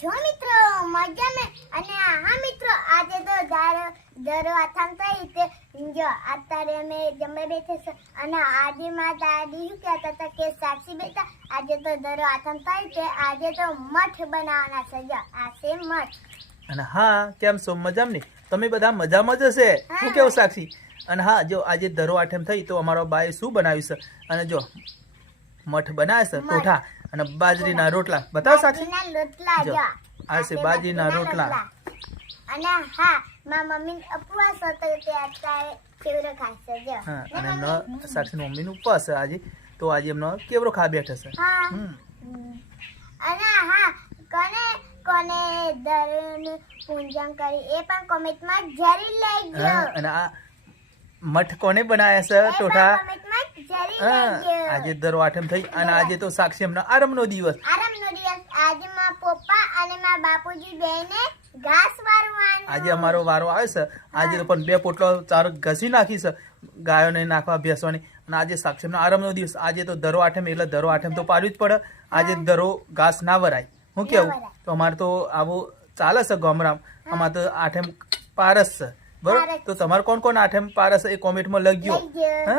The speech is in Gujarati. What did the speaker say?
જો મિત્રો? મજા મે અને હા મિત્રો આજે તો દર દર આથામ થઈ તે જો અત્યારે અમે જમે બેઠે છે અને આજે માં દાદી શું કહેતા હતા કે સાક્ષી બેટા આજે તો દર આથામ થઈ તે આજે તો મઠ બનાવવાના છે. જો આ છે મઠ. અને હા કેમ છો? મજામાં તમે બધા મજામાં જ હશે? શું કેવું સાક્ષી? અને હા જો આજે ધરો આઠમ થઈ તો અમારો બાએ શું બનાવ્યું છે? અને જો મઠ બનાવે છે? મઠ. અને બાજરીના રોટલા. બતાવો સાક્ષી. બાજરીના રોટલા જો, જો. આ છે બાજરીના રોટલા. અને હા મારા મમ્મી ઉપવાસ હતો તે અત્યારે કેવડો ખાશે. જો. હા અને મમ્મી? મમ્મીનું ઉપવાસ આજે. તો આજે એમનો કેવડો ખા બેઠો છે. અને હા કોને કોને દરનું પૂજન કરી એ પણ કોમેન્ટમાં જરૂર હા, અને આ મઠ કોને બનાવ્યા છે? ટોઠા? હા. આજે દર આઠમ થઈ અને આજે તો સાક્ષી એમનો આરંભનો દિવસ. આરામનો દિવસ. આજે માં પપ્પા અને માં બાપુજી બેને ઘાસ વારવાનું. આજે અમારો વારો આવે છે. આજે તો પણ બે પોટલો ચાર ઘસી નાખી છે. ગાયોને નાખવા બેસવાની અને આજે સાક્ષીનો આરંભનો દિવસ. આજે તો દરો આઠમ એટલે દરો આઠમ તો પાડવી જ પડે. આજે દરો ઘાસ ના વરાય. હું કેવું? તો અમારે તો આવું ચાલે છે ગોમરામ અમારે તો આઠમ પારસ છે. બરોબર? તો તમારે કોણ કોણ આઠમ પારસ એ કોમેન્ટમાં લગ્યો લખજો. હા?